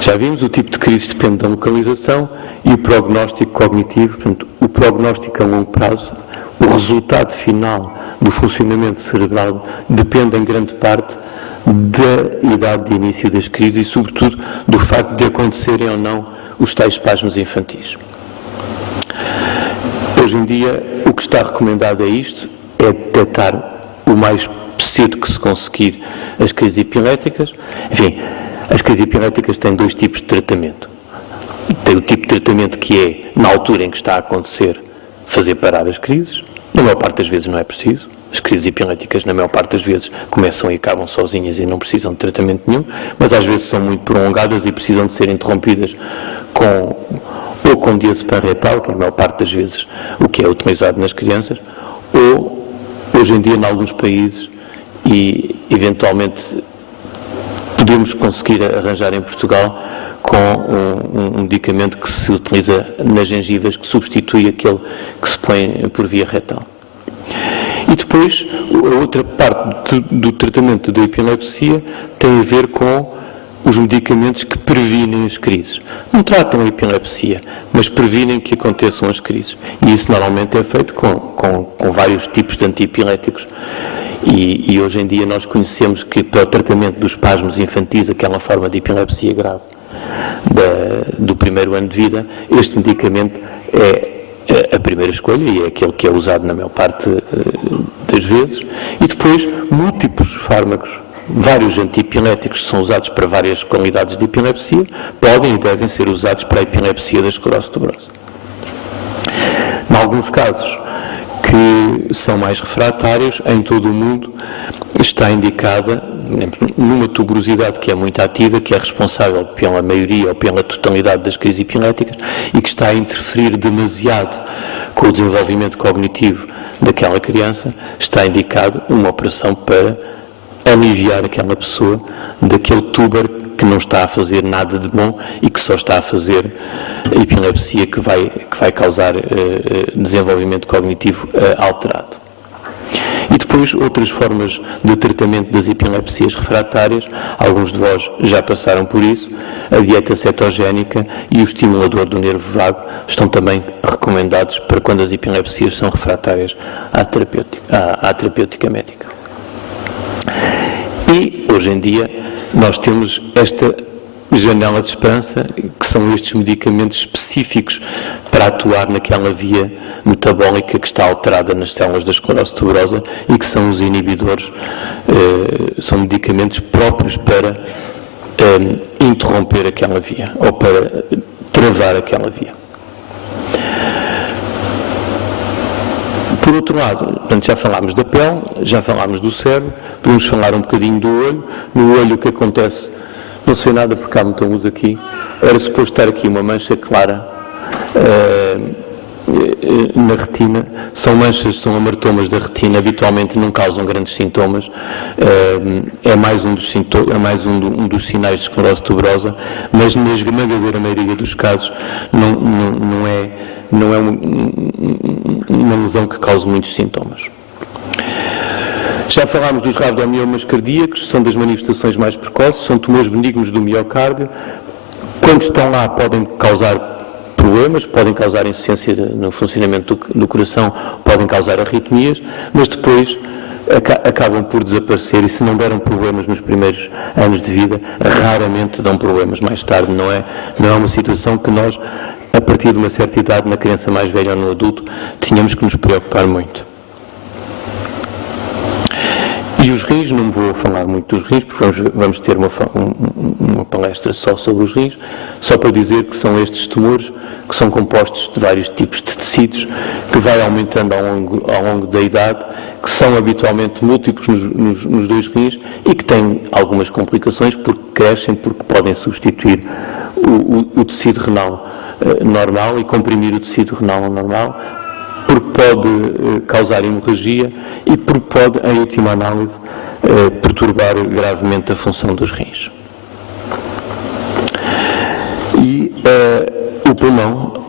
Já vimos, o tipo de crise depende da localização e o prognóstico cognitivo, portanto, o prognóstico a longo prazo, o resultado final do funcionamento cerebral depende em grande parte da idade de início das crises e, sobretudo, do facto de acontecerem ou não os tais espasmos infantis. Hoje em dia, o que está recomendado é isto, é detectar o mais cedo que se conseguir as crises epiléticas. Enfim, as crises epiléticas têm dois tipos de tratamento. Tem o tipo de tratamento que é, na altura em que está a acontecer, fazer parar as crises. Na maior parte das vezes não é preciso. As crises epiléticas, na maior parte das vezes, começam e acabam sozinhas e não precisam de tratamento nenhum, mas às vezes são muito prolongadas e precisam de ser interrompidas ou com diazepam retal, que é a maior parte das vezes o que é utilizado nas crianças, ou, hoje em dia, em alguns países, e eventualmente podemos conseguir arranjar em Portugal com um medicamento que se utiliza nas gengivas, que substitui aquele que se põe por via retal. E depois, a outra parte do tratamento da epilepsia tem a ver com os medicamentos que previnem as crises. Não tratam a epilepsia, mas previnem que aconteçam as crises. E isso normalmente é feito com vários tipos de antiepiléticos. E hoje em dia nós conhecemos que para o tratamento dos espasmos infantis, aquela forma de epilepsia grave do primeiro ano de vida, este medicamento é a primeira escolha e é aquele que é usado na maior parte das vezes. E depois múltiplos fármacos, vários antiepiléticos que são usados para várias qualidades de epilepsia, podem e devem ser usados para a epilepsia da esclerose tuberosa. Em alguns casos que são mais refratários, em todo o mundo está indicada, numa tuberosidade que é muito ativa, que é responsável pela maioria ou pela totalidade das crises epiléticas e que está a interferir demasiado com o desenvolvimento cognitivo daquela criança, está indicado uma operação para aliviar aquela pessoa daquele tuber que não está a fazer nada de bom e que só está a fazer epilepsia que vai causar desenvolvimento cognitivo alterado. E depois outras formas de tratamento das epilepsias refratárias, alguns de vós já passaram por isso, a dieta cetogénica e o estimulador do nervo vago estão também recomendados para quando as epilepsias são refratárias à terapêutica médica. E, hoje em dia, nós temos esta janela de esperança, que são estes medicamentos específicos para atuar naquela via metabólica que está alterada nas células da esclerose tuberosa e que são os inibidores, são medicamentos próprios para interromper aquela via ou para travar aquela via. Por outro lado, portanto, já falámos da pele, já falámos do cérebro, podemos falar um bocadinho do olho. No olho o que acontece, não se vê nada porque há muita luz aqui, era suposto estar aqui uma mancha clara na retina, são manchas, são amartomas da retina, habitualmente não causam grandes sintomas, é mais um dos sinais de esclerose tuberosa, mas na esmagadora maioria dos casos não é uma lesão que cause muitos sintomas. Já falámos dos rabdomiomas cardíacos, são das manifestações mais precoces, são tumores benignos do miocárdio. Quando estão lá podem causar problemas, podem causar insuficiência no funcionamento do coração, podem causar arritmias, mas depois acabam por desaparecer e se não deram problemas nos primeiros anos de vida, raramente dão problemas mais tarde. Não é uma situação que nós, a partir de uma certa idade, na criança mais velha ou no adulto, tínhamos que nos preocupar muito. E os rins, não me vou falar muito dos rins, porque vamos ter uma palestra só sobre os rins, só para dizer que são estes tumores que são compostos de vários tipos de tecidos, que vai aumentando ao longo da idade, que são habitualmente múltiplos nos dois rins e que têm algumas complicações porque crescem, porque podem substituir o tecido renal normal e comprimir o tecido renal normal, porque pode causar hemorragia e porque pode, em última análise, perturbar gravemente a função dos rins. E o pulmão,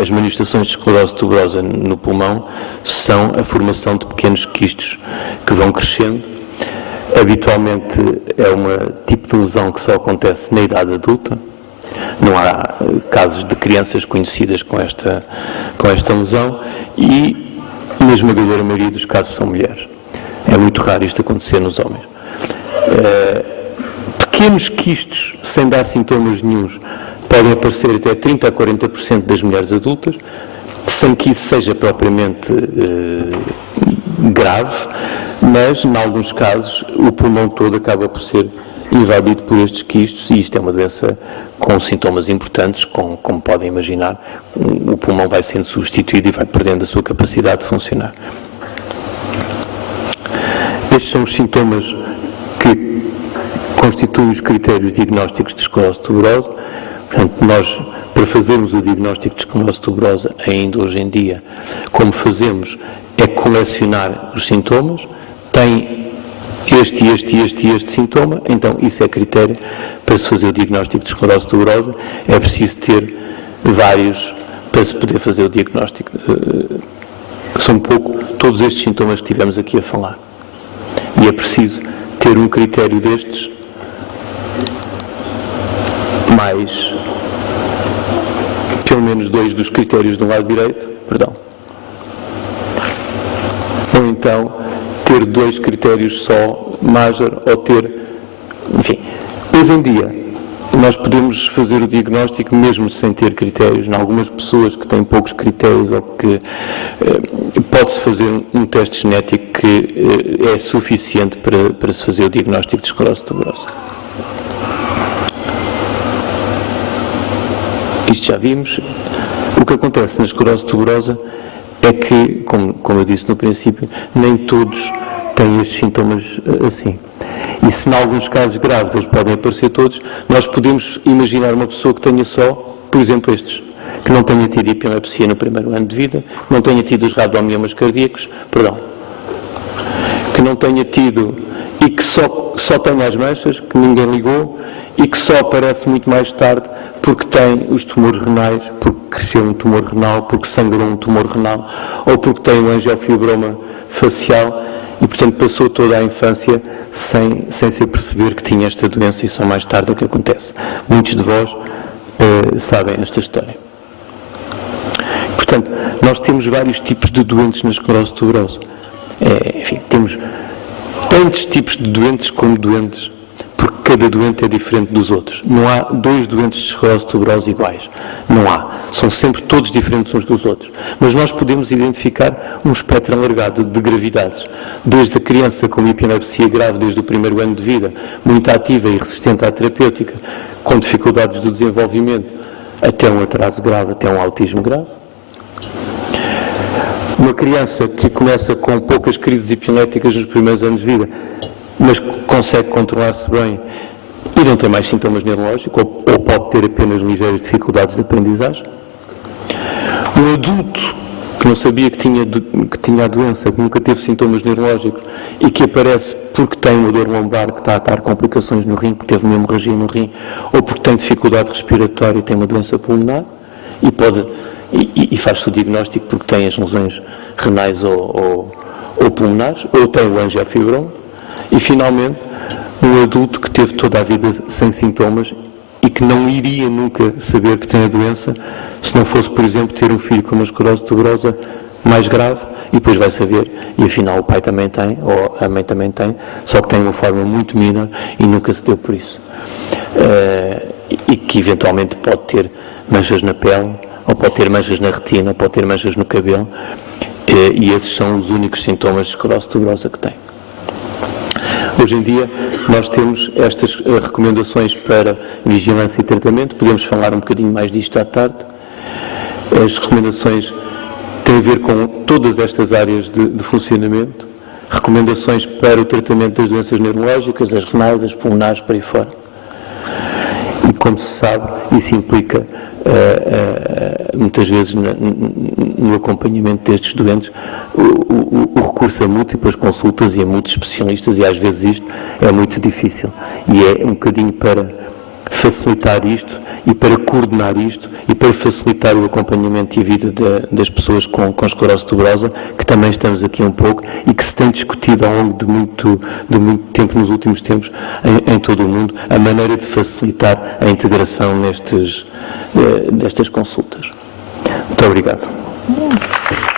as manifestações de esclerose tuberosa no pulmão são a formação de pequenos quistos que vão crescendo, Habitualmente é um tipo de lesão que só acontece na idade adulta. Não há casos de crianças conhecidas com esta lesão e, na esmagadora maioria dos casos, são mulheres. É muito raro isto acontecer nos homens. Pequenos quistos, sem dar sintomas nenhuns, podem aparecer até 30% a 40% das mulheres adultas, sem que isso seja propriamente grave, mas, em alguns casos, o pulmão todo acaba por ser invadido por estes quistos e isto é uma doença com sintomas importantes, como podem imaginar, o pulmão vai sendo substituído e vai perdendo a sua capacidade de funcionar. Estes são os sintomas que constituem os critérios diagnósticos de esclerose tuberosa. Portanto, nós, para fazermos o diagnóstico de esclerose tuberosa, ainda hoje em dia, como fazemos, é colecionar os sintomas, tem este sintoma, então isso é critério para se fazer o diagnóstico de esclerose tuberosa. É preciso ter vários para se poder fazer o diagnóstico. São todos estes sintomas que tivemos aqui a falar. E é preciso ter um critério destes, mais pelo menos 2 dos critérios do lado direito, ou então ter 2 critérios só, major, ou ter, enfim, hoje em dia nós podemos fazer o diagnóstico mesmo sem ter critérios. Em algumas pessoas que têm poucos critérios ou que pode-se fazer um teste genético que é suficiente para se fazer o diagnóstico de esclerose tuberosa. Isto já vimos. O que acontece na esclerose tuberosa é que, como eu disse no princípio, nem todos têm estes sintomas assim. E se em alguns casos graves eles podem aparecer todos, nós podemos imaginar uma pessoa que tenha só, por exemplo, estes, que não tenha tido epilepsia no primeiro ano de vida, que não tenha tido os rabdomiomas cardíacos, que não tenha tido e que só tenha as manchas, que ninguém ligou e que só aparece muito mais tarde porque tem os tumores renais, porque cresceu um tumor renal, porque sangrou um tumor renal ou porque tem um angiofibroma facial. E, portanto, passou toda a infância sem se aperceber que tinha esta doença e só mais tarde é que acontece. Muitos de vós sabem esta história. Portanto, nós temos vários tipos de doentes na esclerose tuberosa. Enfim, temos tantos tipos de doentes como doentes, porque cada doente é diferente dos outros. Não há 2 doentes de esclerose tuberosa iguais. Não há. São sempre todos diferentes uns dos outros. Mas nós podemos identificar um espectro alargado de gravidades. Desde a criança com epilepsia grave desde o primeiro ano de vida, muito ativa e resistente à terapêutica, com dificuldades do desenvolvimento, até um atraso grave, até um autismo grave. Uma criança que começa com poucas crises epiléticas nos primeiros anos de vida, mas consegue controlar-se bem e não tem mais sintomas neurológicos, ou pode ter apenas ligeiras dificuldades de aprendizagem. Um adulto que não sabia que tinha a doença, que nunca teve sintomas neurológicos e que aparece porque tem uma dor lombar, que está a dar complicações no rim, porque teve uma hemorragia no rim, ou porque tem dificuldade respiratória e tem uma doença pulmonar, e faz-se o diagnóstico porque tem as lesões renais ou pulmonares, ou tem o angiofibroma. E, finalmente, um adulto que teve toda a vida sem sintomas e que não iria nunca saber que tem a doença se não fosse, por exemplo, ter um filho com uma esclerose tuberosa mais grave e depois vai saber, e afinal o pai também tem, ou a mãe também tem, só que tem uma forma muito mínima e nunca se deu por isso. E que eventualmente pode ter manchas na pele, ou pode ter manchas na retina, ou pode ter manchas no cabelo, e esses são os únicos sintomas de esclerose tuberosa que tem. Hoje em dia nós temos estas recomendações para vigilância e tratamento, podemos falar um bocadinho mais disto à tarde. As recomendações têm a ver com todas estas áreas de funcionamento, recomendações para o tratamento das doenças neurológicas, as renais, as pulmonares, para aí fora. E como se sabe, isso implica muitas vezes no acompanhamento destes doentes o recurso a múltiplas consultas e a muitos especialistas, e às vezes isto é muito difícil e é um bocadinho para facilitar isto e para coordenar isto e para facilitar o acompanhamento e a vida das pessoas com esclerose tuberosa, que também estamos aqui um pouco e que se tem discutido ao longo de muito tempo, nos últimos tempos, em todo o mundo, a maneira de facilitar a integração destas consultas. Muito obrigado.